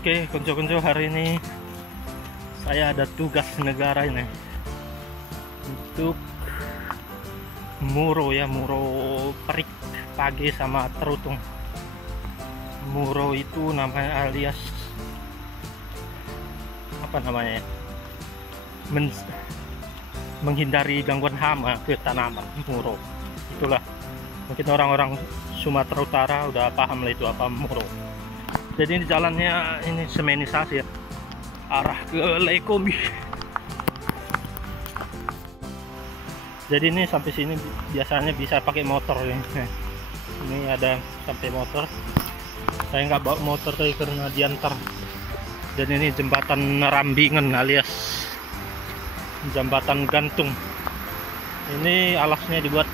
Oke, konco-konco, hari ini saya ada tugas negara ini untuk muro ya, muro perik pagi sama terutung. Muro itu namanya alias apa namanya ya? Menghindari gangguan hama ke tanaman. Muro itulah, mungkin orang-orang Sumatera Utara udah paham lah itu apa muro. Jadi ini jalannya ini semenisasi ya, arah ke Lekombi. Jadi ini sampai sini biasanya bisa pakai motor ya. Ini ada sampai motor. Saya nggak bawa motor tadi karena diantar. Dan ini jembatan Rambingan alias jembatan gantung. Ini alasnya dibuat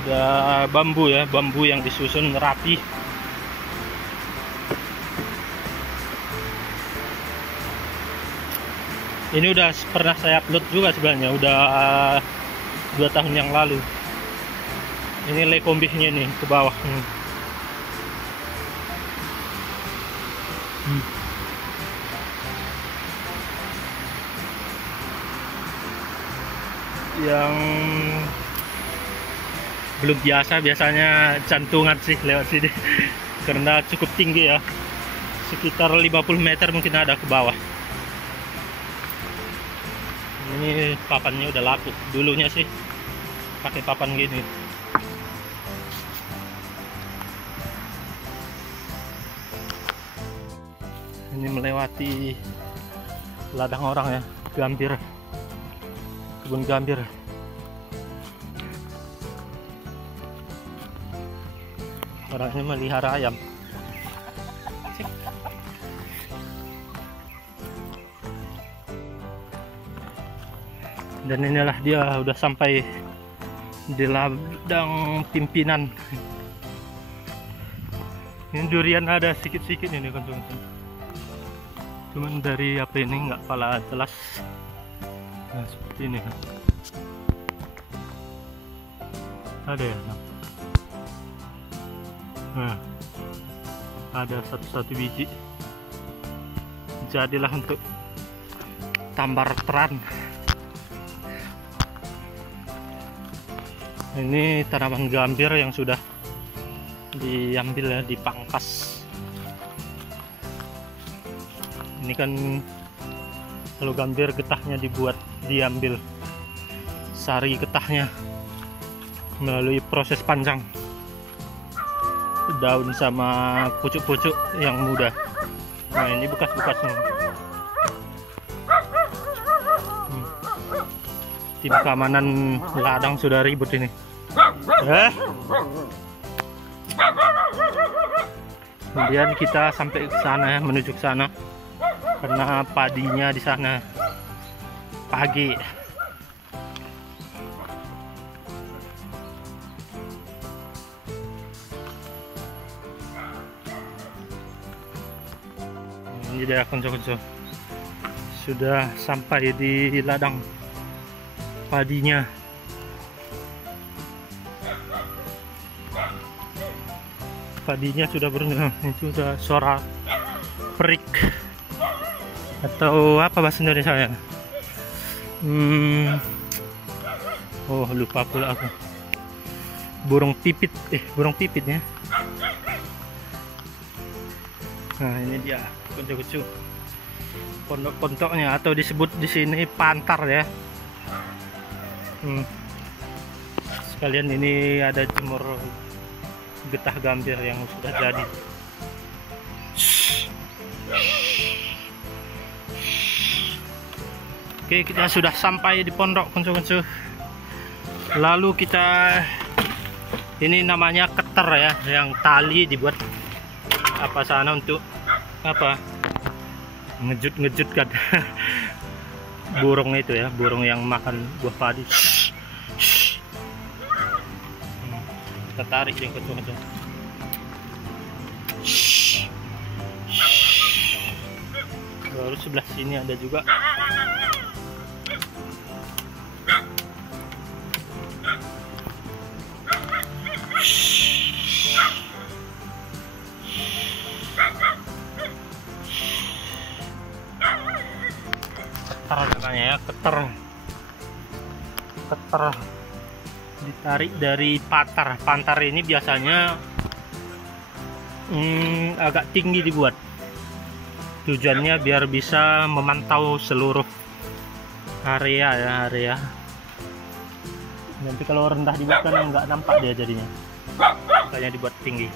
udah bambu ya, bambu yang disusun rapi. Ini udah pernah saya upload juga sebenarnya, udah 2 tahun yang lalu. Ini Lekombihnya nih ke bawah. Yang belum biasa biasanya jantungan sih lewat sini karena cukup tinggi ya, sekitar 50 meter mungkin ada ke bawah. Ini papannya udah laku, dulunya sih pakai papan gini. Ini melewati ladang orang ya, gambir, kebun gambir. Orang ini melihara ayam. Dan inilah dia udah sampai di ladang pimpinan. Ini durian ada sedikit-sedikit ini konsumsi. Cuman dari apa ini nggak pala jelas. Nah seperti ini. Ada ya. Nah, ada satu biji. Jadilah untuk tambar teran. Ini tanaman gambir yang sudah diambil ya, dipangkas. Ini kan kalau gambir getahnya diambil sari getahnya melalui proses panjang, daun sama pucuk-pucuk yang muda. Nah ini bekas-bekasnya. Tim keamanan ladang sudah ribut ini. Kemudian kita sampai ke sana ya, menuju ke sana karena padinya di sana pagi. Ini dia konco-konco, sudah sampai di ladang padinya. Padinya sudah berenang. Itu sudah suara perik atau apa bahasa Indonesia ya? Oh lupa pula aku. Burung pipit, burung pipit ya. Nah ini dia kuncu-kuncu pondok-pondoknya, atau disebut di sini pantar ya. Sekalian ini ada jemur getah gambir yang sudah jadi. Oke, kita sudah sampai di pondok konco-konco. Lalu kita, ini namanya keter ya, yang tali dibuat apa sana untuk apa, ngejut-ngejut kan burung itu ya, burung yang makan buah padi. Kita tarik yang kencang-kencang. Baru sebelah sini ada juga. namanya keter ditarik dari pantar ini biasanya agak tinggi dibuat, tujuannya biar bisa memantau seluruh area. Nanti kalau rendah dibuat kan nggak nampak dia jadinya, makanya dibuat tinggi.